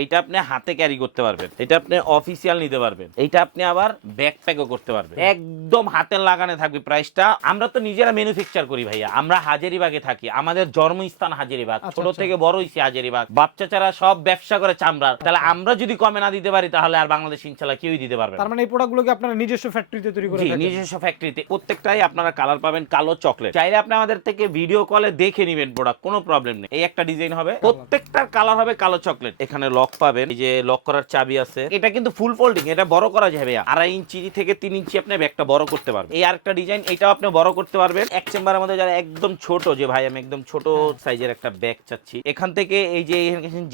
এইটা আপনি হাতে ক্যারি করতে পারবেন, এটা আপনি অফিসিয়াল নিতে পারবেন, এইটা আপনি আবার ব্যাকপ্যাকও করতে পারবেন, একদম হাতের লাগানো থাকবে প্রাইসটা। আমরা তো নিজেরা ম্যানুফ্যাকচার করি ভাইয়া, আমরা হাজারীবাগে থাকি, আমাদের জন্মস্থান হাজারীবাগ, ছোট থেকে বড় হইছি হাজারীবাগ, বাচ্চা চারা সব ব্যবসা করে চামড়ার। তাহলে আমরা যদি কমে না দিতে পারি তাহলে আর বাংলাদেশ ইনশাআল্লাহ কেউই দিতে পারবে না। তার মানে এই প্রোডাক্টগুলোকে আপনারা নিজস্ব ফ্যাক্টরিতে তৈরি করে থাকেন? নিজস্ব ফ্যাক্টরিতে। প্রত্যেকটাই আপনারা কালার পাবেন কালো চকলেট। চাইলে আপনি আমাদের থেকে ভিডিও কলে দেখে নেবেন প্রোডাক্ট, কোনো প্রবলেম নেই। এই একটা ডিজাইন হবে, প্রত্যেকটার কালার হবে কালো চকলেট। এখানে লক পাবেন, এই যে লক করার চাবি আছে। এটা কিন্তু ফুল ফোল্ডিং, এটা বড় করা যাবে, 2.5 ইঞ্চি থেকে 3 ইঞ্চি আপনি ব্যাগটা বড় করতে পারবেন। এই আরেকটা ডিজাইন, এটাও আপনি বড় করতে পারবেন। এক চেম্বারের মধ্যে যারা একদম ছোট, যে ভাই আমি একদম ছোট সাইজের একটা ব্যাগ চাচ্ছি, এখান থেকে এই যে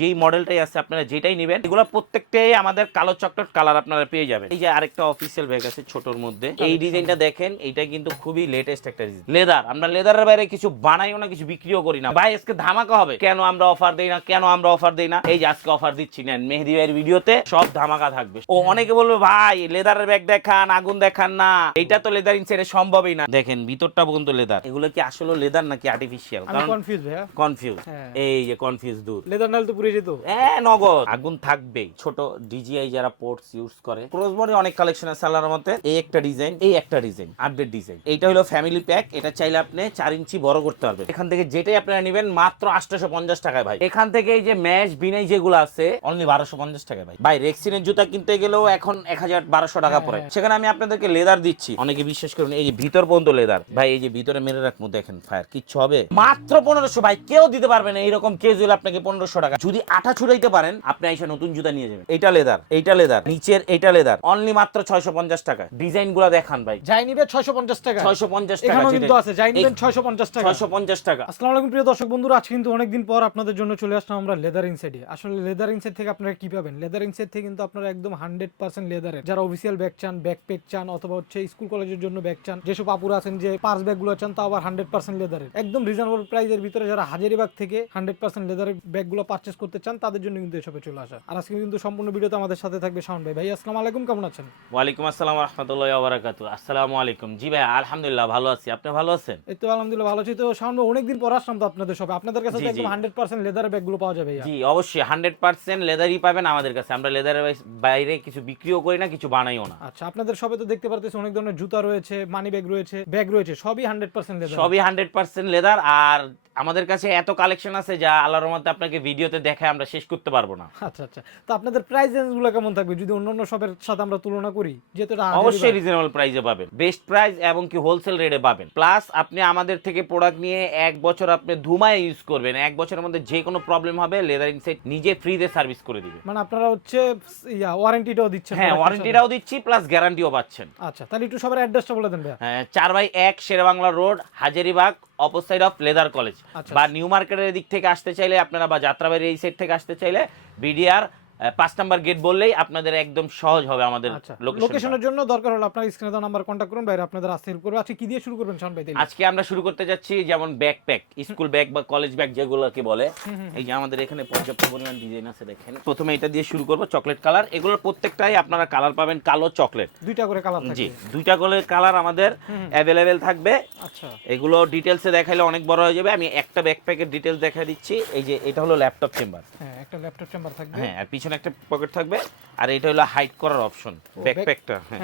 যেই মডেলটাই আছে আপনারা যেটাই নেবেন, এগুলো প্রত্যেকটাই আমাদের কালো চকলেট কালার আপনারা পেয়ে যাবেন। এই যে আরেকটা অফিসিয়াল ব্যাগ আছে ছোটর মধ্যে, এই ডিজাইনটা দেখেন, এইটা কিন্তু খুবই লেটেস্ট একটা ডিজাইন। লেদার, আমরা লেদারের বাইরে কিছু বানাইও না, কিছু বিক্রিও করি না ভাই। আজকে ধামাকা হবে, কেন আমরা অফার দেই না, কেন আমরা অফার দেই না, এই যে আজকে অফার দিচ্ছি, নেন মেহেদী ভাইয়ের ভিডিওতে সব ধামাকা থাকবে। ও অনেকে বলবে ভাই লেদারের ব্যাগ দেখান, আগুন দেখান না, এটা তো লেদার ইনসাইডে সম্ভবই না। দেখেন ভিতরটা পর্যন্ত লেদার, এগুলো কি আসলে লেদার নাকি আর্টিফিশিয়াল? আমি কনফিউজ ভাইয়া, কনফিউজ। এই যে কনফিউজ দূর, লেদার নাল তো পুরো যেত। হ্যাঁ নগদ আগুন থাকবেই। ছোট ডিজিআই যারা পোর্টস ইউজ করে, ক্রসবডি অনেক কালেকশন আছে আল্লাহর মতে। এই একটা ডিজাইন, এই একটা ডিজাইন, আপডেট ডিজাইন। এইটা হলো ফ্যামিলি প্যাক, এটা চাইলে আপনি 4 ইঞ্চি বড় করতে পারবেন। এখান থেকে যেটাই আপনারা নেবেন মাত্র 850 টাকায় ভাই। এখান থেকে এই যে ম্যাশ বিনাই যেগুলো আছে অনলি 1250 টাকায় ভাই। ভাই রেক্সিনের জুতা কিনতে গেলেও এখন 1200 টাকা পড়ে, সেখানে আমি আপনাদেরকে লেদার দিচ্ছি। অনেকে বিশ্বাস করুন, এই যে ভিতর পর্যন্ত লেদার ভাই, এই যে ভিতরে মেরে রাখবো দেখেন, ফায়ার কিচ্ছু হবে। মাত্র 1500 ভাই, কেউ দিতে পারবে না এইরকম কেজুয়াল আপনাকে 1500 টাকা। যদি আঠা ছুড়াইতে পারেন আপনি এসে নতুন জুতা নিয়ে যাবেন। এইটা লেদার, এইটা লেদার, নিচের এইটা লেদার, অনলি মাত্র 650 টাকা। ডিজাইন গুলা দেখান ভাই, যাই নিবে 650 টাকা, 650 টাকা এখানেও কিন্তু আছে, যাই নিবেন 650 টাকা, 650 টাকা। আসসালামু আলাইকুম প্রিয় দর্শক বন্ধুরা, আজ কিন্তু অনেকদিন পর আপনাদের জন্য চলে আসলাম আমরা লেদার ইনসাইডে। আসলে লেদার ইনসাইড থেকে আপনারা কি পাবেন? লেদার ইনসাইড থেকে কিন্তু আপনারা একদম 100% লেদারের, যারা অফিসিয়াল ব্যাগ চান, ব্যাকপ্যাক চান, অথবা হচ্ছে স্কুল কলেজের জন্য ব্যাগ চান, যেসব আপুরা আছেন যে পার্স ব্যাগগুলো চান, তা আবার 100% লেদারের, একদম রিজনেবল প্রাইসের ভিতরে যারা হাজারীবাগ থেকে 100% লেদারের ব্যাগগুলো পারচেজ করতে চান, তাদের জন্য কিন্তু এসবে চলে আসা। আর আজকে কিন্তু সম্পূর্ণ ভিডিওতে আমাদের সাথে থাকবে শাওন ভাই। ভাই আসসালামু আলাইকুম, কেমন আছেন? ওয়ালাইকুম আসসালাম ওয়া রাহমাতুল্লাহি ওয়া বারাকাতুহু। আসসালামু আলাইকুম। জি ভাই আলহামদুলিল্লাহ ভালো আছি, আপনি ভালো আছেন? এই তো আলহামদুলিল্লাহ ভালো আছি। তো শাওন ভাই অনেকদিন পর আসলাম তো আপনাদের শপে, আপনাদের কাছে তো একদম 100% লেদারের ব্যাগগুলো পাওয়া যাবে? জি অবশ্যই 100% লেদারই পাবেন আমাদের কাছে। আমরা লেদারের বাইরে কিছু বিক্রিও করি না, কিছু বানাইও না। আচ্ছা, আপনাদের শপে তো দেখতে পারতেছি অনেক ধরনের জুতা রয়েছে, মানি ব্যাগ রয়েছে, ব্যাগ রয়েছে, সবই 100% লেদার। সবই 100% লেদার। আর আমাদের কাছে এত কালেকশন আছে যা আল্লাহর রহমতে আপনাকে ভিডিওতে দেখায় আমরা শেষ করতে পারবো না। আচ্ছা আচ্ছা, তো আপনাদের প্রাইস রেঞ্জগুলো কেমন থাকবে যদি অন্যান্য শপের সাথে আমরা তুলনা করি? যেহেতু এটা অবশ্যই রিজনেবল প্রাইসে পাবেন, বেস্ট প্রাইস এবং কি হোলসেল রেটে পাবেন। প্লাস আপনি আমাদের থেকে প্রোডাক্ট নিয়ে 1 বছর আপনি ধুমায় ইউজ করবেন, 1 বছরের মধ্যে যে কোনো প্রবলেম হবে লেদার ইনসাইড নিজে ফ্রিতে সার্ভিস করে দিবে। মানে আপনারা হচ্ছে ওয়ারেন্টিটাও দিচ্ছেন? হ্যাঁ ওয়ারেন্টিটাও দিচ্ছি, প্লাস গ্যারান্টিও পাচ্ছেন। আচ্ছা, তাহলে একটু সবার অ্যাড্রেসটা বলে দেন ভাই। হ্যাঁ 4/1 Sher e Bangla road, Hazaribagh, opposite of leather college. বা নিউ মার্কেটের দিক থেকে আসতে চাইলে আপনারা, বা যাত্রাবাড়ির এই সাইড থেকে আসতে চাইলে বিডিআর 5 নাম্বার গেট বললেই আপনাদের একদম সহজ হবে আমাদের লোকেশনের জন্য। দরকার হলে আপনার স্ক্রিনে দেওয়া নাম্বার কন্টাক্ট করুন, বাইরে আপনাদের আসতে হেল্প করবে। আজকে কি দিয়ে শুরু করবেন শাওন ভাই? আজকে আমরা শুরু করতে যাচ্ছি যেমন ব্যাকপ্যাক, স্কুল ব্যাগ বা কলেজ ব্যাগ যেগুলোকে বলে। এই যে আমাদের এখানে পর্যাপ্ত পরিমাণ ডিজাইন আছে দেখেন। প্রথমে এটা দিয়ে শুরু করব, চকলেট কালার। এগুলোর প্রত্যেকটাই আপনারা কালার পাবেন কালো চকলেট, দুইটা করে কালার থাকবে। জি দুইটা করে কালার আমাদের अवेलेबल থাকবে। আচ্ছা, এগুলো ডিটেইলসে দেখাইলে অনেক বড় হয়ে যাবে, আমি একটা ব্যাকপ্যাকের ডিটেইলস দেখাই দিচ্ছি। এই যে এটা হলো ল্যাপটপ চেম্বার, হ্যাঁ একটা ল্যাপটপ চেম্বার থাকবে, হ্যাঁ আর পিছনে একটা পকেট থাকবে। আর এটা হলো হাইড করার অপশন, ব্যাকপ্যাকটা। হ্যাঁ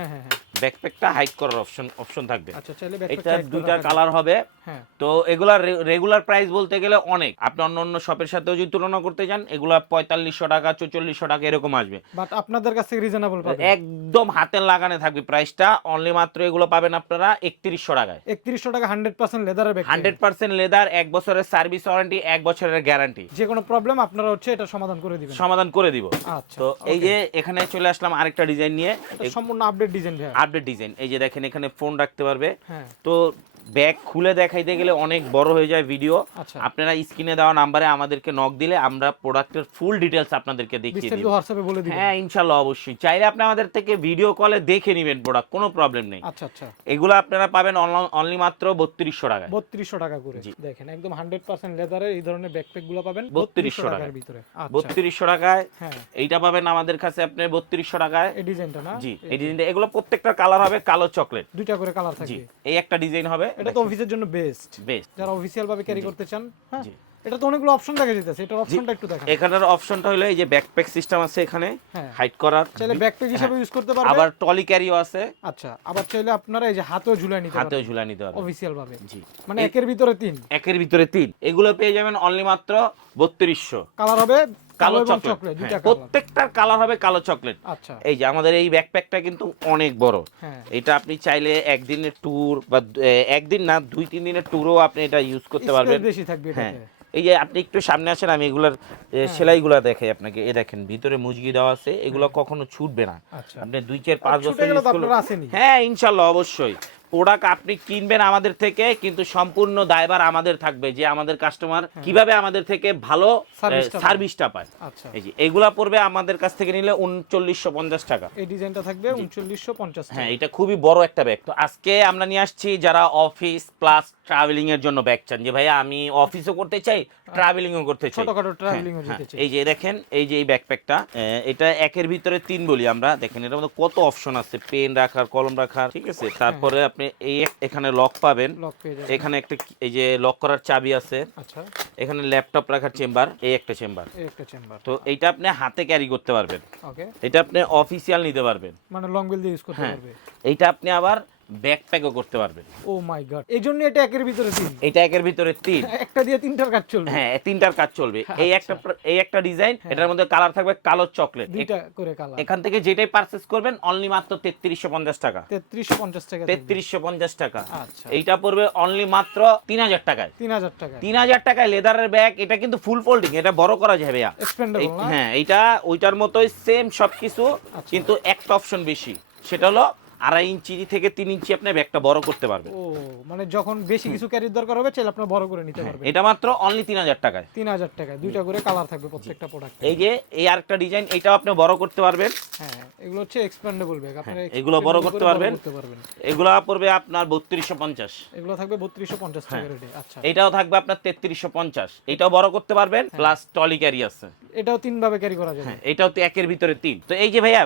ব্যাকপ্যাকটা হাইড করার অপশন থাকবে। আচ্ছা, চাইলে এটা দুইটা কালার হবে। হ্যাঁ, তো এগুলার রেগুলার প্রাইস বলতে গেলে অনেক, আপনি অন্য শপের সাথেও যদি তুলনা করতে যান এগুলা 4500 টাকা 4400 টাকা এরকম আসবে। বাট আপনাদের কাছে রিজনেবল পাবেন, একদম হাতের লাগানো থাকবে প্রাইসটা। অনলি মাত্র এগুলো পাবেন আপনারা 3100 টাকায়। 3100 টাকা 100% লেদারের ব্যাগ, 100% লেদার, 1 বছরের সার্ভিস ওয়ারেন্টি, 1 বছরের গ্যারান্টি। যে কোনো প্রবলেম আপনারা হচ্ছে এটা সমাধান করে দিবেন। সমাধান করে দিব। আচ্ছা, তো এই যে এখানে চলে আসলাম আরেকটা ডিজাইন নিয়ে, সম্পূর্ণ আপডেট ডিজাইন ভাই, আপডেট ডিজাইন। এই যে দেখেন এখানে ফোন রাখতে পারবে। হ্যাঁ, তো ব্যাগ খুলে দেখাইতে গেলে অনেক বড় হয়ে যায় ভিডিও। আচ্ছা, আপনারা স্ক্রিনে দেওয়া নাম্বারে আমাদেরকে নক দিলে আমরা প্রোডাক্টের ফুল ডিটেইলস আপনাদেরকে দেখিয়ে দিব। হোয়াটসঅ্যাপে বলে দিবেন। হ্যাঁ ইনশাআল্লাহ অবশ্যই। চাইলে আপনি আমাদের থেকে ভিডিও কলে দেখে নেবেন প্রোডাক্ট, কোনো প্রবলেম নেই। আচ্ছা আচ্ছা, এগুলো আপনারা পাবেন অনলি মাত্র 3200 টাকায়। 3200 টাকা করে। দেখেন একদম 100% লেদারের এই ধরনের ব্যাকপ্যাক গুলো পাবেন 3200 টাকার ভিতরে। আচ্ছা 3200 টাকায়। হ্যাঁ, এইটা পাবেন আমাদের কাছে আপনি 3200 টাকায়। এই ডিজাইনটা না? জি এই ডিজাইনটা। এগুলো প্রত্যেকটা কালার হবে কালো চকলেট, দুইটা করে কালার জি থাকবে। এই একটা ডিজাইন হবে। এটা তো অফিসের জন্য বেস্ট, বেস্ট, যারা অফিসিয়াল ভাবে ক্যারি করতে চান। হ্যাঁ, এটা তো অনেকগুলো অপশন দেখা যাইতেছে, এটার অপশনটা একটু দেখান। এখানের অপশনটা হলো এই যে ব্যাকপ্যাক সিস্টেম আছে এখানে, হ্যাঁ। হাইড করার, চাইলে ব্যাকপ্যাক হিসেবে ইউজ করতে পারবেন, আবার ট্রলি ক্যারিও আছে। আচ্ছা, আবার চাইলে আপনারা এই যে হাতেও ঝুলায় নিতে পারবেন, হাতেও ঝুলা নিতে পারবেন অফিশিয়াল ভাবে। জি, মানে একের ভিতরে তিন। একের ভিতরে তিন। এগুলো পেয়ে যাবেন অনলি মাত্র 3200। কালার হবে কালো এবং চকলেট, চকলেট দুইটা কালার। প্রত্যেকটার কালার হবে কালো চকলেট। আচ্ছা। এই যে আমাদের এই ব্যাকপ্যাকটা কিন্তু অনেক বড়। হ্যাঁ। এটা আপনি চাইলে একদিনের ট্যুর বা একদিন না 2-3 দিনের ট্যুরও আপনি এটা ইউজ করতে পারবেন। স্পেস বেশি থাকবে হ্যাঁ, এটাতে। এই যে আপনি একটু সামনে আসেন, আমি এগুলার সেলাইগুলো দেখাই আপনাকে। এই দেখেন ভিতরে মুজগি দেওয়া আছে, এগুলো কখনো ছুটবে না। আচ্ছা। আপনি 2-4-5 বছর ছুটে গেলে use তো করলে- আপনারা আসেনই। হ্যাঁ ইনশাল্লাহ, অবশ্যই। প্রোডাক্ট আপনি কিনবেন আমাদের থেকে, কিন্তু সম্পূর্ণ দায়ভার আমাদের থাকবে যে আমাদের কাস্টমার কিভাবে আমাদের থেকে ভালো সার্ভিসটা পায়। আচ্ছা। এই যে এগুলা পড়বে আমাদের কাছ থেকে নিলে 3950 টাকা। এই ডিজাইনটা থাকবে 3950 টাকা। হ্যাঁ, এটা খুবই বড় একটা ব্যাগ। তো আজকে আমরা নিয়ে আসছি যারা অফিস প্লাস ট্রাভেলিং এর জন্য ব্যাগ চান, যে ভাইয়া আমি অফিসও করতে চাই, ট্রাভেলিংও করতে চাই, ছোটখাটো ট্রাভেলিং ও হ্যাঁ, যেতে চাই। এই যে দেখেন, এই যে এই ব্যাকপ্যাকটা, এটা একের ভিতরে তিন বলি আমরা। দেখেন এটার মধ্যে কত অপশন আছে, পেন রাখার, কলম রাখার, ঠিক আছে। তারপরে আপনি এই এখানে লক পাবেন, লক পেয়ে যাবেন। এখানে একটা এই যে লক করার চাবি আছে, আচ্ছা। এখানে ল্যাপটপ রাখার চেম্বার, এই একটা চেম্বার। এই একটা চেম্বার। তো এইটা আপনি হাতে ক্যারি করতে পারবেন, ওকে। এটা আপনি অফিসিয়াল নিতে পারবেন, মানে লং বিল দিয়ে ইউজ করতে হ্যাঁ। পারবে। এইটা আপনি আবার ব্যাকপ্যাকও করতে পারবেন। ও মাই গড, এই জন্য এটা একের ভিতরে তিন। এটা একের ভিতরে তিন। একটা দিয়ে তিনটার কাজ চলবে। হ্যাঁ, তিনটার কাজ চলবে। এই একটা ডিজাইন, এটার মধ্যে কালার থাকবে কালো চকলেট। দুইটা করে কালার। এখান থেকে যেটাই পারচেজ করবেন অনলি মাত্র 3350 টাকা। 3350 টাকা। 3350 টাকা। আচ্ছা। এইটা পড়বে অনলি মাত্র 3000 টাকায়। 3000 টাকা। 3000 টাকায় লেদারের ব্যাগ। এটা কিন্তু ফুল ফোল্ডিং, এটা বড় করা যাবে। এক্সপেন্ডেবল না? হ্যাঁ, এটা ওইটার মতোই সেম সবকিছু, কিন্তু একটা অপশন বেশি, সেটা হলো 2.5 ইঞ্চি থেকে 3 ইঞ্চি আপনি ব্যাগটা বড় করতে পারবেন। ও মানে যখন বেশি কিছু ক্যারির দরকার হবে চাইলে আপনারা বড় করে নিতে পারবেন। এটা মাত্র অনলি 3000 টাকায়। 3000 টাকা। দুইটা করে কালার থাকবে প্রত্যেকটা প্রোডাক্টে। এই যে এই আরেকটা ডিজাইন, এটাও আপনি বড় করতে পারবেন। হ্যাঁ, এগুলো হচ্ছে এক্সপেন্ডেবল ব্যাগ। আপনারা এগুলো বড় করতে পারবেন। পারবেন। এগুলা পড়বে আপনার 3250। এগুলো থাকবে 3250 টাকা রেটে। আচ্ছা। এটাও থাকবে আপনার 3350। এটাও বড় করতে পারবেন, প্লাস ট্রলি ক্যারি আছে। এটাও তিন ভাবে ক্যারি করা যাবে। হ্যাঁ, এটাও তো একের ভিতরে তিন। তো এই যে ভাইয়া,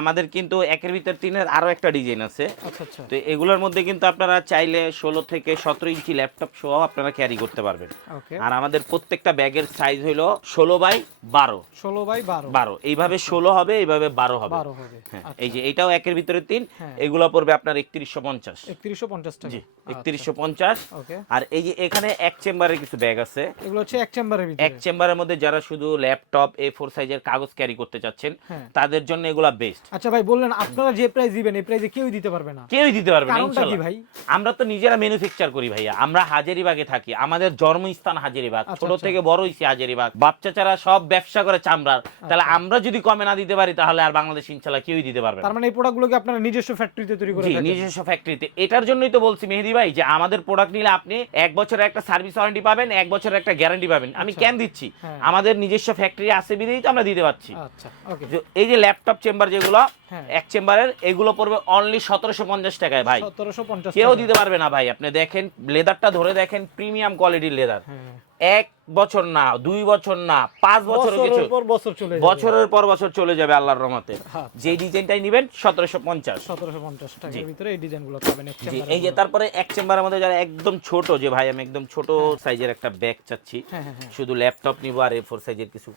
আমাদের কিন্তু একের ভিতরে তিনের আরো একটা ডিজাইন আছে। আচ্ছা আচ্ছা। তো এগুলোর মধ্যে কিন্তু আপনারা চাইলে 16 থেকে 17 ইঞ্চি ল্যাপটপ সহ আপনারা ক্যারি করতে পারবেন। ওকে। আর আমাদের প্রত্যেকটা ব্যাগের সাইজ হলো 16x12। 16x12। 12 এইভাবে 16 হবে, এইভাবে 12 হবে। 12 হবে। হ্যাঁ, এই যে এটাও একের ভিতরে তিন। হ্যাঁ। এগুলো পড়বে আপনার 3150। 3150 টাকা। জি, 3150। ওকে। আর এই যে এখানে এক চেম্বারের কিছু ব্যাগ আছে। এগুলো হচ্ছে এক চেম্বারের ভিতরে। এক চেম্বারের মধ্যে যারা শুধু ল্যাপটপ A4 সাইজের কাগজ ক্যারি করতে চাচ্ছেন, হ্যাঁ। তাদের জন্য এগুলা বেস্ট। আচ্ছা ভাই, বললেন আপনারা যে প্রাইস দিবেন এই প্রাইসে কেউই দিতে পারবে না। কেউই দিতে পারবে না কারণটা কি ইনশাআল্লাহ। ভাই? আমরা তো নিজেরা ম্যানুফ্যাকচার করি ভাইয়া। আমরা হাজারীবাগে থাকি, আমাদের জন্মস্থান হাজারীবাগ, আচ্ছা, ছোট আচ্ছা। থেকে বড় হইছি হাজারীবাগ। বাচ্চা চারা সব ব্যবসা করে চামড়ার। তাহলে আমরা যদি কমে না দিতে পারি, তাহলে আর বাংলাদেশ ইনশাআল্লাহ কেউই দিতে পারবে না। তার মানে এই প্রোডাক্টগুলো কি আপনারা নিজস্ব ফ্যাক্টরিতে তৈরি করে জি, থাকেন? নিজস্ব ফ্যাক্টরিতে। এটার জন্যই তো বলছি মেহেদি ভাই, যে আমাদের প্রোডাক্ট নিলে আপনি 1 বছরের একটা সার্ভিস ওয়ারেন্টি পাবেন, 1 বছরের একটা গ্যারান্টি পাবেন। আমি আচ্ছা। কেন দিচ্ছি? হ্যাঁ। আমাদের নিজস্ব ফ্যাক্টরি আছে বিধেই তো আমরা দিতে পারছি। আচ্ছা, ওকে। এই যে ল্যাপটপ চেম্বার যেগুলো হ্যাঁ। এক চেম্বারের, এগুলো পড়বে অনলি 1750 টাকায় ভাই। 1750 কেউ টাকা। দিতে পারবে না ভাই। আপনি দেখেন লেদারটা ধরে দেখেন, প্রিমিয়াম কোয়ালিটির লেদার। হ্যাঁ। 1 বছর না, 2 বছর না, 5 বছর কিছু, বছরের পর বছর চলে যাবে। বছরের পর বছর চলে যাবে আল্লাহর রহমতে। আচ্ছা। যে ডিজাইনটাই নেবেন 1750। 1750 টাকার ভিতরে এই ডিজাইনগুলো পাবেন এক জি, চেম্বারে। এই যে তারপরে এক চেম্বারের মধ্যে যারা একদম ছোট, যে ভাই আমি একদম ছোট সাইজের একটা ব্যাগ চাচ্ছি, হ্যাঁ হ্যাঁ হ্যাঁ। শুধু ল্যাপটপ নিব আর A4 সাইজের কিছু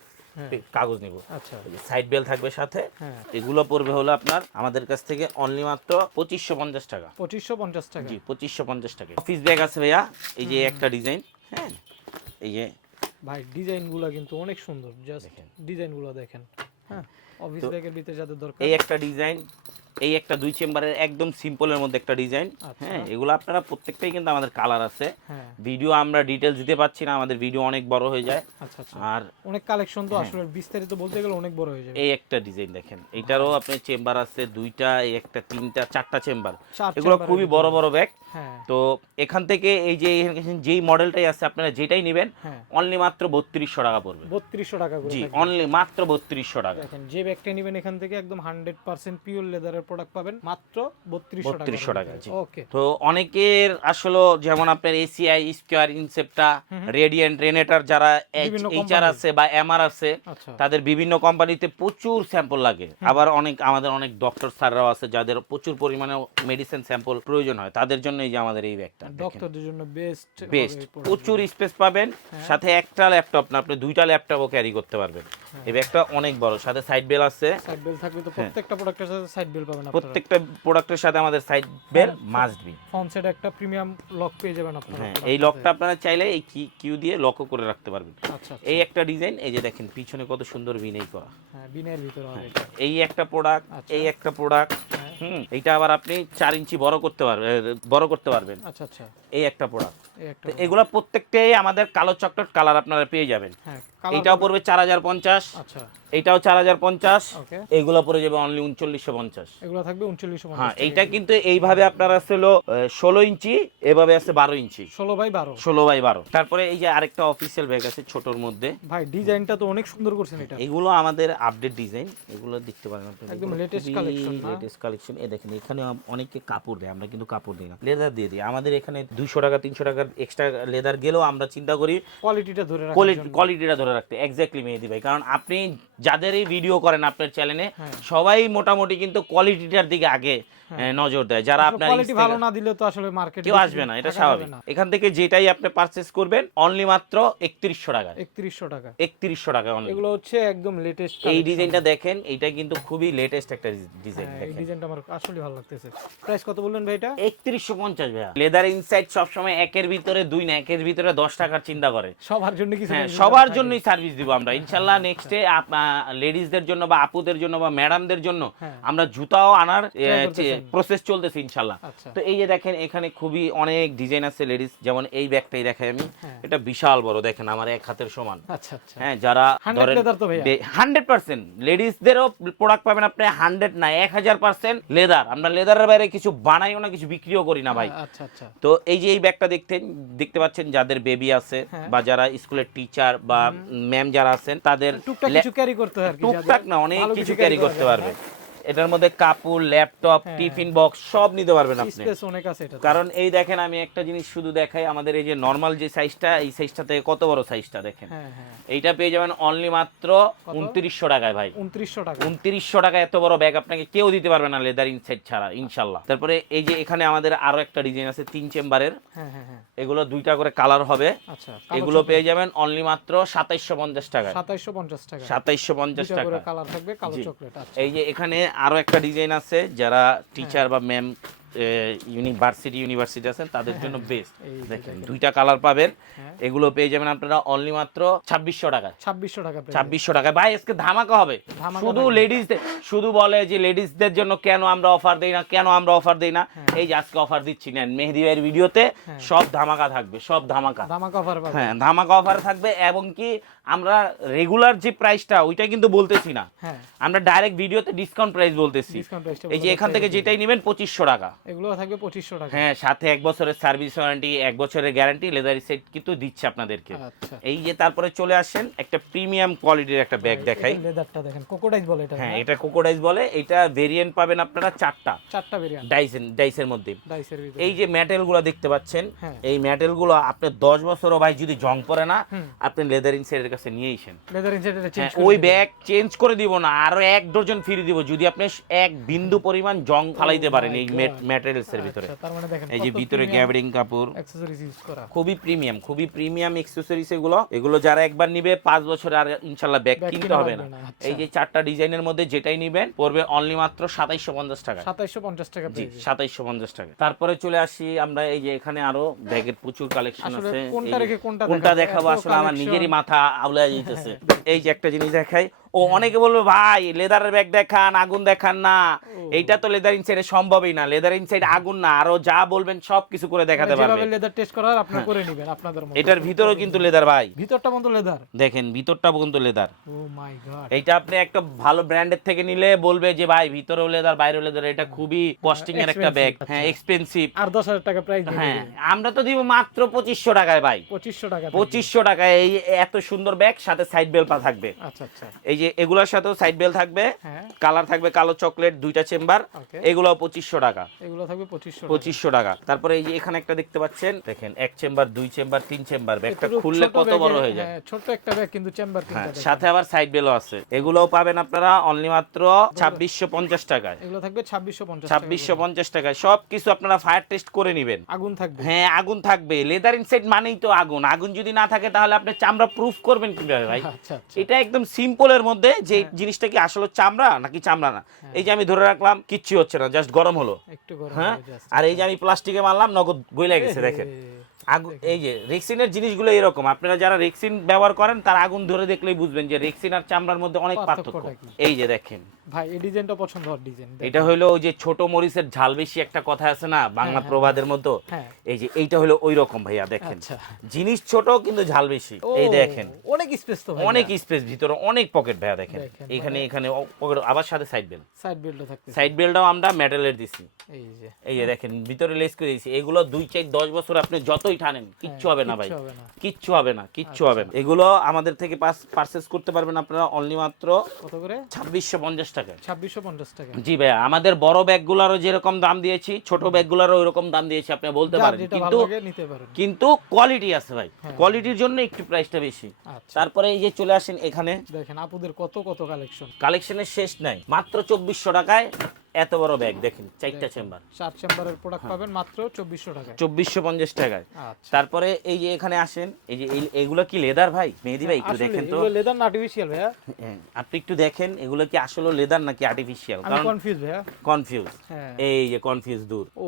কাগজ নিব, আচ্ছা। সাইড বেল থাকবে সাথে। হ্যাঁ। এগুলো পড়বে হলো আপনার আমাদের কাছ থেকে অনলি মাত্র 2550 টাকা। 2550 টাকা। জি, 2550 টাকা। অফিস ব্যাগ আছে ভাইয়া, এই যে একটা ডিজাইন। হ্যাঁ, এই যে ভাই ডিজাইনগুলো কিন্তু অনেক সুন্দর, জাস্ট ডিজাইনগুলো দেখেন। হ্যাঁ, অফিস ব্যাগের ভিতরে যাদের দরকার। এই একটা ডিজাইন, এই একটা 2 চেম্বারের একদম সিম্পলের মধ্যে একটা ডিজাইন। আচ্ছা। হ্যাঁ, এগুলো আপনারা প্রত্যেকটাই কিন্তু আমাদের কালার আছে। হ্যাঁ। ভিডিও আমরা ডিটেইলস দিতে পারছি না, আমাদের ভিডিও অনেক বড় হয়ে যায়। আচ্ছা আচ্ছা। আর অনেক কালেকশন তো আসলে বিস্তারিত বলতে গেলে অনেক বড় হয়ে যাবে। এই একটা ডিজাইন দেখেন, এটারও আপনার চেম্বার আছে 2টা, এই একটা 3টা, 4টা চেম্বার। 4 এগুলো চেম্বারের খুবই বড় বড় ব্যাগ। হ্যাঁ। তো এখান থেকে এই যে যেই মডেলটাই আছে, আপনারা যেটাই নেবেন হ্যাঁ। অনলি মাত্র 3200 টাকা পড়বে। 3200 টাকা করে জি, থাকবে। অনলি মাত্র 3200 টাকা। দেখেন যে ব্যাগটা নেবেন এখান থেকে একদম 100% পিওর লেদারের প্রোডাক্ট পাবেন মাত্র 3200 টাকা। ওকে। তো অনেকের আসলে যেমন আপনার এসিআই, স্কয়ার, ইনসেপ্টা, রেডিয়েন্ট, রেনেটার যারা এইচআর আছে বা এমআর আছে, আচ্ছা তাদের বিভিন্ন কোম্পানিতে প্রচুর স্যাম্পল লাগে। আবার আমাদের অনেক ডক্টর স্যাররাও আছে যাদের প্রচুর পরিমাণে মেডিসিন স্যাম্পল প্রয়োজন হয়, তাদের জন্য এই যে আমাদের এই ব্যাগটা ডক্টরদের জন্য বেস্ট প্রচুর স্পেস পাবেন। সাথে একটা ল্যাপটপ না, আপনি দুইটা ল্যাপটপও ক্যারি করতে পারবেন। এই ব্যাগটা অনেক বড়, সাথে সাইড বেল আছে। সাইড বেল থাকবে তো প্রত্যেকটা প্রোডাক্টের সাথে সাইড বেল পাবেন আপনারা। প্রত্যেকটা প্রোডাক্টের সাথে আমাদের side bell must be. Front সাইডে একটা প্রিমিয়াম লক পেয়ে যাবেন আপনারা। হ্যাঁ, এই লকটা আপনারা চাইলে এই কিউ দিয়ে লকও করে রাখতে পারবেন। আচ্ছা এই একটা ডিজাইন, এই যে দেখেন পিছনে কত সুন্দর ভিনেই করা। হ্যাঁ, বিনের ভিতরে হবে এটা। এই একটা প্রোডাক্ট, এই একটা প্রোডাক্ট। এইটা আবার আপনি 4 ইঞ্চি বড় করতে পারবেন। আচ্ছা আচ্ছা। এই একটা প্রোডাক্ট। এই একটা এগুলা প্রত্যেকটাই আমাদের কালো চকলেট কালার আপনারা পেয়ে যাবেন। হ্যাঁ, এটাও পড়বে 4050। আচ্ছা এটাও 4050। ওকে। এগুলো পড়ে যাবে অনলি 3950। এগুলো থাকবে 3950। হ্যাঁ, এইটা কিন্তু এইভাবে আপনার আছে হলো 16 ইঞ্চি, এভাবে আছে 12 ইঞ্চি। 16x12। 16x12। তারপরে এই যে আরেকটা অফিসিয়াল ব্যাগ আছে ছোটর মধ্যে। ভাই ডিজাইনটা তো অনেক সুন্দর করছেন এটা। এগুলো আমাদের আপডেট ডিজাইন, এগুলো দেখতে পারেন আপনারা। একদম লেটেস্ট কালেকশন না? Latest collection. এই দেখেন এখানে অনেকে কাপড় দেয়, আমরা কিন্তু কাপড় দিই না, লেদার দিয়ে দিই। আমাদের এখানে 200 টাকা 300 টাকার এক্সট্রা লেদার গেলেও আমরা চিন্তা করি কোয়ালিটিটা ধরে রাখার কোয়ালিটিটা ধরে রাখতে। এক্স্যাক্টলি মেহেদি ভাই, কারণ আপনি যাদের এই ভিডিও করেন আপনার চ্যানেলে, সবাই মোটামুটি কিন্তু কোয়ালিটিটার দিকে আগে নজর দেয়। যারা আপনার কোয়ালিটি ভালো না দিলে তো আসলে মার্কেটে কেউ আসবে না, এটা স্বাভাবিক। এখান থেকে যেটাই আপনি পারচেজ করবেন অনলি মাত্র 3100 টাকা। 3100 টাকা। 3100 টাকা অনলি। এগুলো হচ্ছে একদম লেটেস্ট। এই ডিজাইনটা দেখেন, এটা কিন্তু খুবই লেটেস্ট একটা ডিজাইন। এই ডিজাইনটা আমার আসলে ভালো লাগতেছে। প্রাইস কত বললেন ভাই এটা? 3150 ভাইয়া। লেদার ইনসাইড সব সময় একের ভিতরে 2 না, একের ভিতরে 10 টাকার চিন্তা করে। সবার জন্য কিছু হ্যাঁ, সবার জন্যই সার্ভিস দিব আমরা ইনশাআল্লাহ। নেক্সটে লেডিজদের জন্য বা আপুদের জন্য বা ম্যাডামদের জন্য আমরা জুতাও আনার প্রসেস চলতেছে ইনশাআল্লাহ। তো এই যে দেখেন এখানে খুবই অনেক ডিজাইন আছে লেডিস, যেমন এই ব্যাগটাই দেখাই আমি। এটা বিশাল বড়, দেখেন আমার এক হাতের সমান। আচ্ছা আচ্ছা। হ্যাঁ, যারা 100% লেডিসদেরও প্রোডাক্ট পাবেন আপনি 100 না 1000% লেদার। আমরা লেদারের বাইরে কিছু বানাইও না, কিছু বিক্রিও করি না ভাই। আচ্ছা আচ্ছা। তো এই যে এই ব্যাগটা দেখতে পাচ্ছেন, যাদের বেবি আছে বা যারা স্কুলের টিচার বা ম্যাম যারা আছেন, তাদের টুকটাক কিছু ক্যারি করতে হয় আর কি। টুকটাক না, অনেক কিছু ক্যারি করতে পারবে। এটার মধ্যে কাপড়, ল্যাপটপ, টিফিন বক্স সব নিতে পারবেন আপনি। স্পেস অনেক আছে এটা। কারণ এই দেখেন আমি একটা জিনিস শুধু দেখাই, আমাদের এই যে নরমাল যে সাইজটা, এই সাইজটা থেকে কত বড় সাইজটা দেখেন। হ্যাঁ হ্যাঁ। এইটা পেয়ে যাবেন অনলি মাত্র 2900 টাকায় ভাই। 2900 টাকা। 2900 টাকা এত বড় ব্যাগ আপনাকে কেউ দিতে পারবে না লেদার ইনসাইড ছাড়া ইনশাআল্লাহ। তারপরে এই যে এখানে আমাদের আরো একটা ডিজাইন আছে 3 চেম্বারের। হ্যাঁ হ্যাঁ হ্যাঁ। এগুলো 2টা করে কালার হবে। আচ্ছা। এগুলো পেয়ে যাবেন অনলি মাত্র 2750 টাকা। 2750 টাকা। 2750 টাকা করে কালার থাকবে, কালো চকলেট। আচ্ছা। এই যে এখানে আরো একটা ডিজাইন আছে, যারা টিচার বা ম্যাম ইউনিভার্সিটি আছেন তাদের জন্য বেস্ট। দেখেন 2টা কালার পাবেন। এগুলো পেয়ে যাবেন আপনারা অনলি মাত্র 2600 টাকা। 2600 টাকা। 2600 টাকা ভাই, আজকে ধামাকা হবে। শুধু লেডিসদের, শুধু বলে যে লেডিসদের জন্য কেন আমরা অফার দেই না, কেন আমরা অফার দেই না। এই যে আজকে অফার দিচ্ছি না, মেহেদি ভাইয়ের ভিডিওতে সব ধামাকা থাকবে, সব ধামাকা অফার পাবে। হ্যাঁ, ধামাকা অফার থাকবে। এবং কি আমরা রেগুলার যে প্রাইসটা ওইটা কিন্তু বলতেছি না, আমরা ডাইরেক্ট ভিডিওতে ডিসকাউন্ট প্রাইস বলতেছি। এই যে এখান থেকে যেটাই নেবেন 2500 টাকা। এগুলো থাকবে 2500 টাকা। হ্যাঁ, সাথে 1 বছরের সার্ভিস ওয়ারেন্টি, 1 বছরের গ্যারান্টি লেদার সেট কিন্তু দিচ্ছে আপনাদেরকে। আচ্ছা। এই যে তারপরে চলে আসেন একটা প্রিমিয়াম কোয়ালিটির একটা ব্যাগ দেখাই। লেদারটা দেখেন, কোকোডাইস বলে এটা। হ্যাঁ, এটা কোকোডাইস বলে। এটা ভেরিয়েন্ট পাবেন আপনারা 4টা ভেরিয়েন্ট ডাইসের মধ্যে। ডাইসের ভিতরে এই যে মেটেলগুলো দেখতে পাচ্ছেন, এই মেটেলগুলো আপনি 10 বছরও ভাই যদি জং পড়ে না, আপনি লেদার ইনসাইডের কাছে নিয়ে আসেন। লেদার ইনসাইডের চেঞ্জ ওই ব্যাগ চেঞ্জ করে দিব না, আরো 1 ডজন ফ্রি দিব যদি আপনি এক বিন্দু পরিমাণ জং ফালাইতে পারেন এই ম্যাটেরিয়ালসের ভিতরে। তার মানে দেখেন এই যে ভিতরে গ্যাবারিং কাপড়, অ্যাকসেসরিজ ইউজ করা, খুবই প্রিমিয়াম অ্যাকসেসরিজ এগুলো যারা একবার নিবে 5 বছর আর ইনশাআল্লাহ ব্যাগ কিনতে হবে না। এই যে 4টা ডিজাইনের মধ্যে যেটাই নিবেন পড়বে অনলি মাত্র 2750 টাকা। 2750 টাকা। জি, 2750 টাকা। তারপরে চলে আসি আমরা, এই যে এখানে আরো ব্যাগের প্রচুর কালেকশন আছে। কোনটা দেখাবো আসলে আমার নিজেরই মাথা আউলায় যাইতেছে। এই যে একটা জিনিস দেখাই, ও অনেকে বলবে ভাই লেদারের ব্যাগ দেখান, আগুন দেখান না। এইটা তো লেদার ইনসাইডে সম্ভবই না, লেদার ইনসাইড আগুন না, আরো যা বলবেন সবকিছু করে দেখাতে পারবে। যেভাবে লেদার টেস্ট করার আপনারা করে নেবেন আপনাদের মতো। এটার ভিতরেও কিন্তু লেদার ভাই, ভিতরটা পর্যন্ত লেদার। দেখেন ভিতরটা পর্যন্ত লেদার। ও মাই গড। এইটা আপনি একটা ভালো ব্র্যান্ডের থেকে নিলে বলবে যে ভাই ভিতরেও লেদার বাইরেও লেদার। এটা খুবই কস্টিং এর একটা ব্যাগ। হ্যাঁ, এক্সপেন্সিভ। আর 10000 টাকা প্রাইস দিবেন। হ্যাঁ, আমরা তো দিব মাত্র 2500 টাকায় ভাই। 2500 টাকা। 2500 টাকায় এই এত সুন্দর ব্যাগ, সাথে সাইড বেল পা থাকবে। আচ্ছা আচ্ছা। এই যে এগুলোর সাথেও সাইড বেল থাকবে। কালার থাকবে কালো চকলেট, 2টা চেম্বার, ওকে এগুলো 2500 টাকা। এগুলো থাকবে 2500 2500 টাকা। তারপরে এই যে এখানে একটা দেখতে পাচ্ছেন, দেখেন 1 চেম্বার, 2 চেম্বার, 3 চেম্বার, ব্যাগটা একটু খুললে ছোট কত বড় ব্যাগে, হয়ে যায়। হ্যাঁ, ছোট একটা ব্যাগ কিন্তু চেম্বার হ্যাঁ, তিনটা। সাথে আবার সাইড বেলও আছে। এগুলোও পাবেন আপনারা অনলি মাত্র 2650 টাকায়। এগুলো থাকবে 2650 2650 টাকায়। সবকিছু আপনারা ফায়ার টেস্ট করে নেবেন। আগুন থাকবে। হ্যাঁ, আগুন থাকবে। লেদার ইনসাইড মানেই তো আগুন। আগুন যদি না থাকে তাহলে আপনি চামড়া প্রুফ করবেন কিভাবে ভাই? আচ্ছা আচ্ছা এটা একদম সিম্পলের মধ্যে যে জিনিসটা কি আসলে চামড়া নাকি চামড়া না। এই যে আমি ধরে রাখলাম, কিচ্ছু হচ্ছে না, জাস্ট গরম হলো। একটু গরম হ্যাঁ, হবে just। আর এই যে আমি প্লাস্টিকে মারলাম, নগদ গইলা গেছে। দেখেন আগুন, এই যে রেক্সিনের জিনিসগুলো এরকম। আপনারা যারা রেক্সিন ব্যবহার করেন তার আগুন ধরে দেখলেই বুঝবেন যে রেক্সিন আর চামড়ার মধ্যে অনেক পার্থক্য। পার্থক্যটা কি? এই যে দেখেন, ভাই এই ডিজাইনটা পছন্দ হওয়ার ডিজাইন। এটা হলো ওই যে ছোট মরিচের ঝাল বেশি একটা কথা আছে না বাংলা হ্যাঁ, প্রবাদের মতো, হ্যাঁ। এই যে এইটা হলো ওই রকম ভাইয়া। দেখেন আচ্ছা। জিনিস ছোট কিন্তু ঝাল বেশি। ও, এই দেখেন অনেক স্পেস তো ভাই। অনেক স্পেস, ভিতরে অনেক পকেট ভাইয়া। দেখেন দেখেন, এখানে এখানে পকেট, আবার সাথে সাইড বেল্ট। সাইড বেল্টও থাকতে। সাইড বেল্টটাও আমরা মেটালের দিছি। এই যে এই যে দেখেন ভিতরে লেস করে দিয়েছি। এগুলো 2-4-10 বছর আপনি যতই টানেন কিচ্ছু হবে না ভাই, কিচ্ছু হবে না। কিচ্ছু হবে না, কিচ্ছু হবে না। এগুলো আমাদের থেকে পারচেজ করতে পারবেন আপনারা অনলি মাত্র কত করে? 2650 টাকায়। 2650 টাকা। জি ভাইয়া, আমাদের বড় ব্যাগগুলোরও যেরকম দাম দিয়েছি, ছোট ব্যাগগুলোরও ওইরকম দাম দিয়েছি, আপনি বলতে যার পারেন। যেটা কিন্তু ভালো লাগে নিতে পারেন। কিন্তু কোয়ালিটি আছে ভাই, হ্যাঁ। কোয়ালিটির জন্য একটু প্রাইসটা বেশি। আচ্ছা। তারপরে এই যে চলে আসেন এখানে, দেখেন আপুদের কত কত কালেকশন। কালেকশনের শেষ নাই। মাত্র 2400 টাকায় এত বড় ব্যাগ। দেখেন 4টা চেম্বার, 4 চেম্বারের প্রোডাক্ট পাবেন মাত্র 2400 টাকায়। 2450 টাকায়। আচ্ছা। তারপরে এই যে এখানে আসেন, এই যে এগুলো কি লেদার ভাই? মেহেদি ভাই একটু আসলে দেখেন তো। এগুলো লেদার না আর্টিফিশিয়াল ভাইয়া? হ্যাঁ, আপনি একটু দেখেন এগুলো কি আসলে লেদার নাকি আর্টিফিশিয়াল? আমি কারণ কনফিউজ ভাইয়া। কনফিউজ। হ্যাঁ। এই যে কনফিউজ দূর। ও,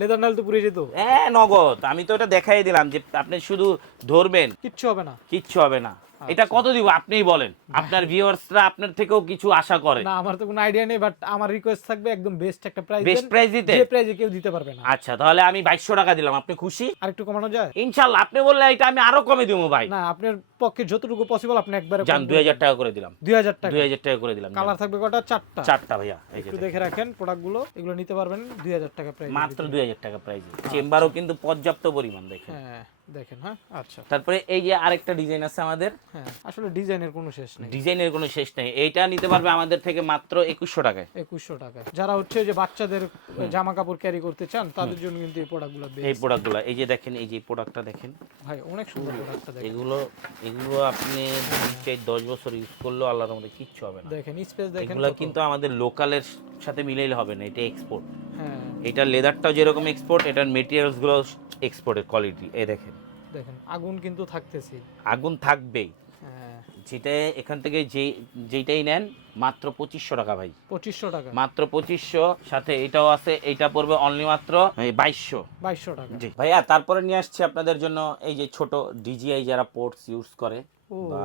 লেদার নাল তো পুড়ে যেত। হ্যাঁ, নগদ। আমি তো এটা দেখাই দিলাম যে আপনি শুধু ধরবেন, কিচ্ছু হবে না। কিচ্ছু হবে না। এটা কত দিব আপনিই বলেন? আপনার ভিউয়ার্সরা আপনার থেকেও কিছু আশা করে। না, আমার তো কোনো আইডিয়া নেই, বাট আমার রিকোয়েস্ট থাকবে একদম বেস্ট একটা প্রাইস বেস্ট প্রাইস দিতে? যে প্রাইসে কেউ দিতে পারবে না। আচ্ছা, তাহলে আমি 2200 টাকা দিলাম, আপনি খুশি? আর একটু কমানো যায়? ইনশাআল্লাহ। আপনি বললে এটা আমি আরো কমে দিব ভাই। না, আপনার পক্ষে যতটুকু পসিবল আপনি একবারে জান 2000 টাকা করে দিলাম। 2000 টাকা। 2000 টাকা করে দিলাম। কালার থাকবে কটা? 4টা। 4টা ভাইয়া। এই যে একটু দেখে রাখেন প্রোডাক্টগুলো, এগুলো নিতে পারবেন 2000 টাকা প্রাইস। মাত্র 2000 টাকা প্রাইস। চেম্বারও কিন্তু পর্যাপ্ত পরিমাণ। দেখেন হ্যাঁ, দেখেন। হ্যাঁ, আচ্ছা। তারপরে এই যে আরেকটা ডিজাইন আছে আমাদের। হ্যাঁ, আসলে ডিজাইনের কোনো শেষ নেই। ডিজাইনের কোনো শেষ নেই। এইটা নিতে পারবে আমাদের থেকে মাত্র 2100 টাকায়। 2100 টাকা। যারা হচ্ছে যে বাচ্চাদের জামা কাপড় ক্যারি করতে চান তাদের জন্য কিন্তু এই প্রোডাক্টগুলো এই বেস্ট। প্রোডাক্টগুলো, এই যে দেখেন, এই যে প্রোডাক্টটা দেখেন ভাই অনেক সুন্দর প্রোডাক্টটা দেখেন। এগুলো আপনি 10 বছর ইউজ করলেও আল্লাহর মধ্যে কিচ্ছু হবে না। দেখেন স্পেস দেখেন এগুলো কত। কিন্তু আমাদের লোকালের সাথে মিলাইলে হবে না, এটা এক্সপোর্ট। হ্যাঁ, এটা লেদারটাও যেরকম এক্সপোর্ট, এটার মেটেরিয়ালস গুলো এক্সপোর্টের কোয়ালিটি। এই দেখেন দেখেন আগুন কিন্তু থাকতেছি। আগুন থাকবেই। হ্যাঁ, যেটা এখান থেকে যেইটাই নেন মাত্র 2500 টাকা ভাই। 2500 টাকা। মাত্র 2500, সাথে এটাও আছে, এইটা পড়বে অনলি মাত্র 2200। 2200 টাকা। জি ভাইয়া, তারপরে নিয়ে আসছি আপনাদের জন্য এই যে ছোট ডিজিআই যারা পোর্টস ইউজ করে ও, বা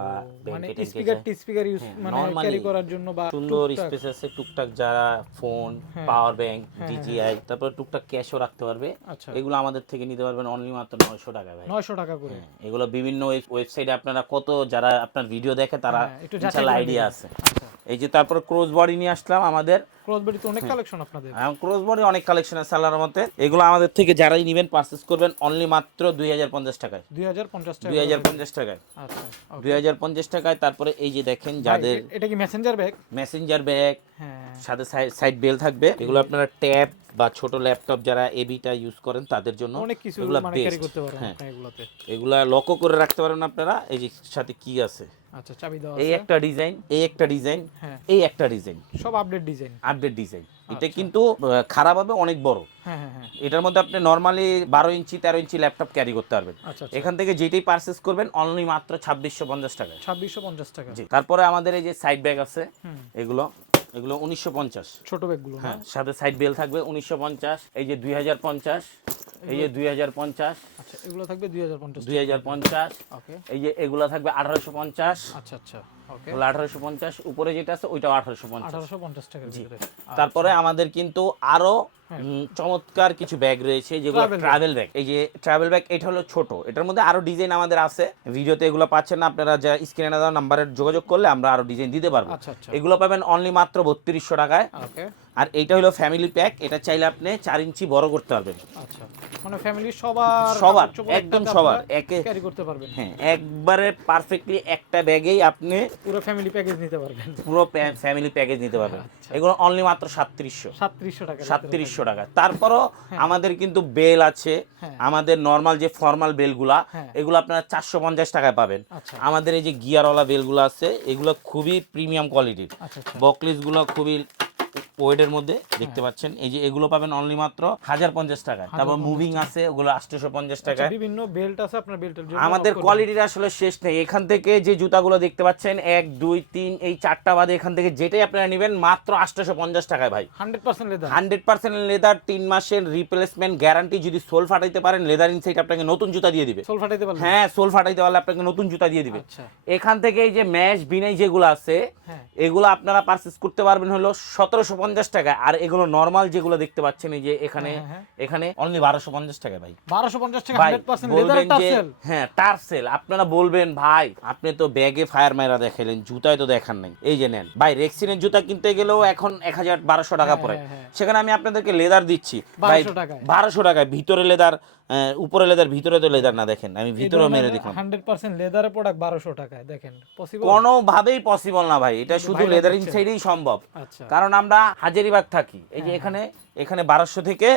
মানে ব্যাংকে স্পিকার ইউজ হ্যাঁ, মানে normally ক্যারি করার জন্য বা সুন্দর টুকটাক। স্পেস আছে টুকটাক, যারা ফোন, হ্যাঁ। পাওয়ার ব্যাংক, হ্যাঁ, ডিজিআই, তারপর টুকটাক ক্যাশও রাখতে পারবে। আচ্ছা। এগুলো আমাদের থেকে নিতে পারবেন অনলি মাত্র 900 টাকা ভাই। 900 টাকা করে। হ্যাঁ, এগুলো বিভিন্ন ওয়েবসাইটে আপনারা কত, যারা আপনার ভিডিও দেখে তারা হ্যাঁ, একটু যাচাই করে আইডিয়া নেবেন। আছে। আচ্ছা। এই যে তারপর ক্রস বডি নিয়ে আসলাম আমাদের। ক্রসবডি তো অনেক কালেকশন আপনাদের। ক্রস বডি অনেক কালেকশন আছে আল্লাহর মতে। এগুলো আমাদের থেকে যারাই নেবেন পারচেজ করবেন অনলি মাত্র 2050 টাকায়। 2050 টাকা। 2050 টাকায়। আচ্ছা, ওকে। 2050 টাকায়। তারপরে এই যে দেখেন যাদের এটা কি মেসেঞ্জার ব্যাগ? মেসেঞ্জার ব্যাগ, হ্যাঁ, সাথে সাইড বেল থাকবে। এগুলো আপনারা ট্যাব বা ছোট ল্যাপটপ যারা এবিটা ইউজ করেন তাদের জন্য অনেক কিছু এগুলো মানে ক্যারি best। করতে পারেন হ্যাঁ, আপনি এগুলোতে। এগুলা লকও করে রাখতে পারেন আপনারা। এই যে সাথে কি আছে, আচ্ছা, চাবি দেওয়া এই আছে। একটা ডিজাইন, এই একটা ডিজাইন, হ্যাঁ, এই একটা ডিজাইন, সব আপডেট ডিজাইন। Update design. এটা আচ্ছা। কিন্তু খারাপ হবে অনেক বড়। হ্যাঁ, হ্যাঁ, হ্যাঁ। এটার মধ্যে আপনি নরমালি 12 ইঞ্চি 13 ইঞ্চি ল্যাপটপ ক্যারি করতে পারবেন। আচ্ছা, আচ্ছা। এখান থেকে যেটাই পারচেজ করবেন অনলি মাত্র 2650 টাকায়। 2650 টাকা। জি। তারপরে আমাদের এই যে সাইড ব্যাগ আছে, হুম। এগুলো 1950। ছোট ব্যাগগুলো না? হ্যাঁ, সাথে সাইড বেল থাকবে 1950। এই যে 2050, এই যে 2050, আচ্ছা, এগুলো থাকবে 2050। 2050। ওকে। এই যে এগুলা থাকবে 1850। আচ্ছা, আচ্ছা, ওকে। এগুলো 1850। উপরে যেটা আছে ওইটাও 1850। 1850 টাকার ভিতরে। তারপরে আমাদের কিন্তু আরো চমৎকার কিছু ব্যাগ রয়েছে যেগুলো Travel ট্রাভেল ব্যাগ। এই যে ট্রাভেল ব্যাগ, এটা হলো ছোট। এটার মধ্যে আরো ডিজাইন আমাদের আছে, ভিডিওতে এগুলো পাচ্ছেন না আপনারা। যা স্ক্রিনে দেওয়া নাম্বারে যোগাযোগ করলে আমরা আরো ডিজাইন দিতে পারবো। আচ্ছা, আচ্ছা, এগুলো পাবেন অনলি মাত্র 3200 টাকায়। ওকে। আর এইটা হলো ফ্যামিলি প্যাক। এটা চাইলে আপনি 4 ইঞ্চি বড় করতে পারবেন। আচ্ছা, মানে ফ্যামিলি সবার সবার, কাপড় চোপড় একদম একটাতে সবার, আপনারা একে ক্যারি করতে পারবেন। হ্যাঁ একবারে পারফেক্টলি একটা ব্যাগেই আপনি পুরো ফ্যামিলি প্যাকেজ নিতে পারবেন। পুরো ফ্যামিলি প্যাকেজ নিতে পারবেন। আচ্ছা। এগুলো অনলি মাত্র 3700 টাকা, 3700 টাকা। তারপরও হ্যাঁ। আমাদের কিন্তু বেল আছে, হ্যাঁ। আমাদের নরমাল যে ফর্মাল বেলগুলা হ্যাঁ। এগুলো আপনারা 450 টাকায় পাবেন। আচ্ছা। আমাদের এই যে গিয়ারওয়ালা বেলগুলো আছে এগুলো খুবই প্রিমিয়াম কোয়ালিটির। আচ্ছা আচ্ছা। বকলিসগুলো খুবই ওয়েটের মধ্যে দেখতে পাচ্ছেন, এই যে এগুলো পাবেন অনলি মাত্র 1050 টাকায়। তারপর মুভিং আছে ওগুলো 850 টাকায়। বিভিন্ন বেল্ট আছে, আপনার বেল্টের জন্য আমাদের কোয়ালিটির আসলে শেষ নেই। এখান থেকে যে জুতাগুলো দেখতে পাচ্ছেন 1 2 3 এই 4টা বাদে এখান থেকে যেটাই আপনারা নেবেন মাত্র 850 টাকায় ভাই। 100% লেদার, 100% লেদার, 3 মাসের রিপ্লেসমেন্ট গ্যারান্টি। যদি সোল ফাটাইতে পারেন লেদার ইনসাইড আপনাকে নতুন জুতা দিয়ে দিবে। সোল ফাটাইতে পারলে? হ্যাঁ, সোল ফাটাইতে পারলে আপনাকে নতুন জুতা দিয়ে দিবে। আচ্ছা। এখান থেকে এই যে ম্যাশ বিনাই যেগুলো আছে হ্যাঁ। এগুলো আপনারা পারচেজ করতে পারবেন হলো 1750 টাকা। আর এগুলো নরমাল যেগুলো দেখতে পাচ্ছেন এই যে এখানে এখানে অনলি 1250 টাকা ভাই। 1250 টাকা, ভাই 100% বলবেন লেদারের যে টার্সেল। হ্যাঁ টার্সেল, আপনারা বলবেন ভাই আপনি তো ব্যাগে ফায়ার মাইরা দেখাইলেন, জুতায় তো দেখান নাই। এই যে নেন ভাই, রেক্সিনের জুতা কিনতে গেলেও এখন 1200 টাকা পড়ে। সেখানে আমি আপনাদেরকে লেদার দিচ্ছি ভাই 1200 টাকায়। ভিতরে লেদার, উপরে লেদার, ভিতরে তো লেদার না। দেখেন আমি ভিতরেও মেরে দেখলাম 100% লেদারের প্রোডাক্ট 1200 টাকায়। দেখেন পসিবল? কোনোভাবেই পসিবল না ভাই, এটা শুধু লেদার ইনসাইডেই সম্ভব। আচ্ছা। কারণ আমরা হাজারিবাগ থাকি। এই যে এখানে 1200 থেকে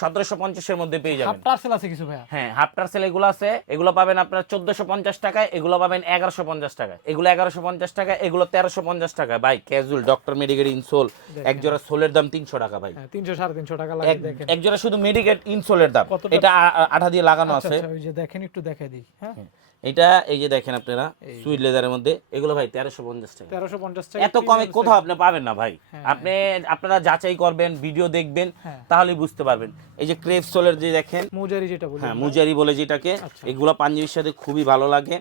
1750 এর মধ্যে পেয়ে যাবেন। হাফ টার্সেল আছে কিছু ভাই? হ্যাঁ, হাফ টার্সেল এগুলো আছে। এগুলো পাবেন আপনার 1450 টাকায়, এগুলো পাবেন 1150 টাকায়। এগুলো 1150 টাকা, এগুলো 1350 টাকা ভাই। ক্যাজুয়াল ডক্টর মেডিকেট ইনসোল এক জোড়া সোলের দাম 300 টাকা ভাই। 300 350 টাকা লাগে। দেখেন এক জোড়া শুধু মেডিকেট ইনসোলের দাম, এটা আঠা দিয়ে লাগানো আছে। আচ্ছা, ওই যে দেখেন একটু দেখাই দিই। হ্যাঁ, এটা এই যে দেখেন আপনারা সুইট লেদারের মধ্যে এগুলো ভাই 1350 টাকা। 1350 টাকা। এত কমে কোথাও আপনি পাবেন না ভাই। আপনারা যাচাই করবেন, ভিডিও দেখবেন, তাহলেই বুঝতে পারবেন। এই যে ক্রেপ সোলের যে দেখেন মুজারি যেটা বলি, হ্যাঁ মুজারি বলে যেটাকে, এগুলো পাঞ্জাবির সাথে খুবই ভালো লাগে।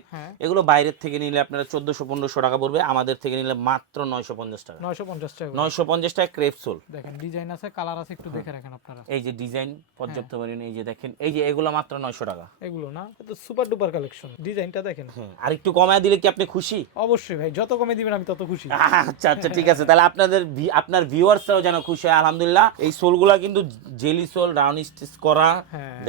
এগুলো বাইরের থেকে নিলে আপনারা 1400-1500 টাকা পড়বে, আমাদের থেকে নিলে মাত্র 950 টাকা। 950 টাকা, 950 টাকা ক্রেপ সোল। দেখেন ডিজাইন আছে, কালার আছে, একটু দেখে রাখেন আপনারা। এই যে ডিজাইন পর্যাপ্ত পরিমাণে, এই যে দেখেন, এই যে এগুলো মাত্র 900 টাকা। এগুলো না, এটা সুপার ডুপার কালেকশন। ডিজাইনটা দেখেন। আর একটু কমায় দিলে কি আপনি খুশি? অবশ্যই ভাই, যত কমে দিবেন আমি তত খুশি। আচ্ছা আচ্ছা, ঠিক আছে। তাহলে আপনার ভিউয়ার্সরাও যেন খুশি হয়। আলহামদুলিল্লাহ, এই সোলগুলা কিন্তু জেলি সোল, রাউন্ড স্টিচ করা।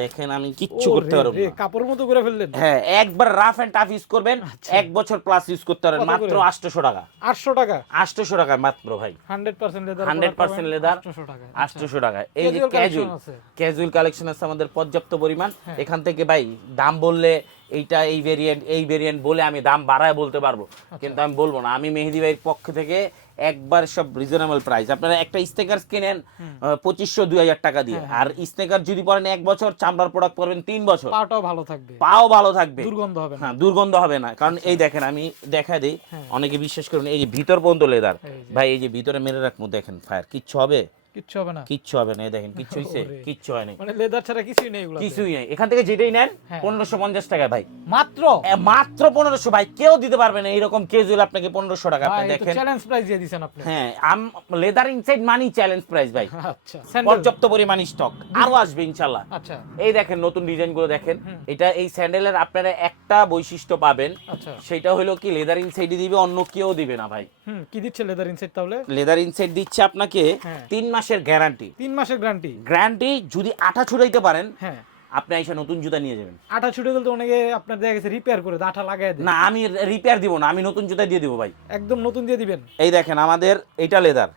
দেখেন আমি কিচ্ছু করতে পারবো না, কাপড়ের মতো করে ফেললেন। হ্যাঁ, একবার রাফ এন্ড টাফ ইউজ করবেন, 1 বছর প্লাস ইউজ করতে পারবেন। মাত্র 800 টাকা। 800 টাকা? 800 টাকা মাত্র ভাই। 100% লেদার, 100% লেদার, 800 টাকা। 800 টাকা। এই যে ক্যাজুয়াল কালেকশন আছে আমাদের পর্যাপ্ত পরিমাণ। এখান থেকে ভাই দাম বললে এইটা এই ভেরিয়েন্ট বলে আমি দাম বাড়ায় বলতে পারবো, কিন্তু আমি বলবো না। আমি মেহেদি ভাইয়ের পক্ষ থেকে একবার সব রিজনেবল প্রাইস। আপনারা একটা স্নেকার কিনেন 2500-2000 টাকা দিয়ে, আর স্নেকার যদি পরেন 1 বছর, চামড়ার প্রোডাক্ট পরবেন 3 বছর, পাটাও ভালো থাকবে, পাও ভালো থাকবে, দুর্গন্ধ হবে না। হ্যাঁ, দুর্গন্ধ হবে না। কারণ এই দেখেন আমি দেখাই দেই, অনেকে বিশ্বাস করেন, এই যে ভিতর পর্যন্ত লেদার ভাই। এই যে ভিতরে মেরে রাখবো, দেখেন ফায়ার, কিচ্ছু হবে? কিচ্ছু হবে না, কিচ্ছু হবে না। এই দেখেন, কিচ্ছু হইছে? কিচ্ছু হয় না, মানে লেদার ছাড়া কিছুই নেই এগুলো, কিছুই নেই। এখান থেকে যেটাই নেন 1550 টাকা ভাই, মাত্র 1500 ভাই। কেউ দিতে পারবে না এরকম ক্যাজুয়াল আপনাকে 1500 টাকা। আপনি দেখেন, চ্যালেঞ্জ প্রাইস দিয়ে দিবেন আপনি। হ্যাঁ, লেদার ইনসাইড মানি চ্যালেঞ্জ প্রাইস ভাই। আচ্ছা, পর্যাপ্ত পরিমাণ স্টক আরো আসবে ইনশাআল্লাহ। আচ্ছা, এই দেখেন নতুন ডিজাইন গুলো দেখেন। এটা এই স্যান্ডেলের আপনারা একটা বৈশিষ্ট্য পাবেন, সেটা হলো কি লেদার ইনসাইড দিবে, অন্য কেউ দিবে না ভাই। কি দিচ্ছে লেদার ইনসাইড? তাহলে লেদার ইনসাইড দিচ্ছে আপনাকে 3 মাসের গ্যারান্টি। 3 মাসের গ্যারান্টি। যদি আঠা ছুড়াইতে পারেন, হ্যাঁ, আপনি আইসা নতুন জুতা নিয়ে যাবেন। আঠা ছুটে গেলে তো অনেকে আপনার দেখা গেছে রিপেয়ার করে আঠা লাগায় দেয়। না, আমি রিপেয়ার দিব না, আমি নতুন জুতা দিয়ে দিব ভাই, একদম নতুন দিয়ে দিবেন। এই দেখেন আমাদের এইটা লেদার,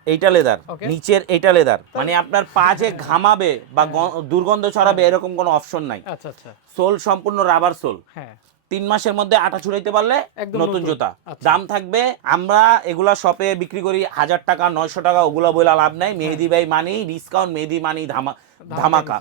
নিচের এইটা লেদার, মানে আপনার পা যে ঘামাবে বা দুর্গন্ধ ছড়াবে এরকম কোনো অপশন নাই। আচ্ছা আচ্ছা, সোল সম্পূর্ণ রাবার সোল। হ্যাঁ, 3 মাসের মধ্যে আটা ছুড়াইতে পারলে নতুন জুতা। দাম থাকবে, আমরা এগুলা শপে বিক্রি করি 1000 টাকা, 900 টাকা, ওগুলা বইলা লাভ নাই। মেহেদি ভাই মানি ডিসকাউন্ট, মেহেদি মানি ধামাকা,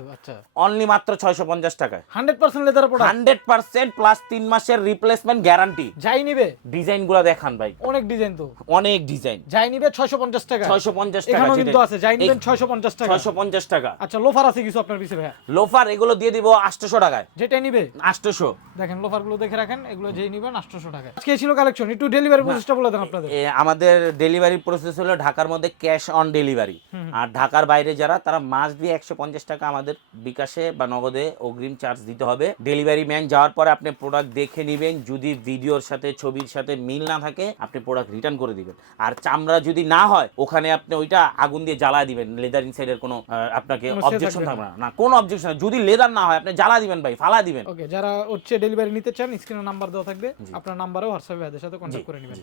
অনলি মাত্র 650 টাকায়। 100% লেদার প্রোডাক্ট, 100% প্লাস 3 মাসের রিপ্লেসমেন্ট গ্যারান্টি। যাই নিবে ডিজাইন গুলা দেখান ভাই, অনেক ডিজাইন তো, অনেক ডিজাইন। যাই নিবে 650 টাকা। 650 টাকা এখানেও কিন্তু আছে, যাই নিবেন 650 টাকা। 650 টাকা। আচ্ছা, লোফার আছে কিছু আপনার পিছে ভাই? লোফার এগুলো দিয়ে দিব 800 টাকায়। যেটা নিবে 800। দেখেন লোফার গুলো দেখে রাখেন, এগুলো যেই নিবেন 800 টাকা। আজকে ছিল কালেকশন, একটু ডেলিভারি প্রসেসটা বলে দেন আপনাদের। আমাদের ডেলিভারি প্রসেস হলো ঢাকার মধ্যে ক্যাশ অন ডেলিভারি, আর ঢাকার বাইরে যারা, তারা মাস দিয়ে 50 টাকা আমাদের বিকাশে বা নগদে অগ্রিম চার্জ দিতে হবে। ডেলিভারি ম্যান যাওয়ার পরে আপনি প্রোডাক্ট দেখে নেবেন, যদি ভিডিওর সাথে ছবির সাথে মিল না থাকে আপনি প্রোডাক্ট রিটার্ন করে দিবেন। আর চামড়া যদি না হয় ওখানে আপনি ওইটা আগুন দিয়ে জ্বালা দিবেন, লেদার ইনসাইডের কোনো আপনাকে কোনো অবজেকশন থাকবে থাকবে না, না কোনো অবজেকশন। যদি লেদার না হয় আপনি জ্বালা দিবেন ভাই, ফালা দিবেন। ওকে, যারা হচ্ছে ডেলিভারি নিতে চান স্ক্রিনে নাম্বার দেওয়া থাকবে, আপনার নাম্বারে হোয়াটসঅ্যাপে ভাইদের সাথে কন্ট্যাক্ট করে নেবেন।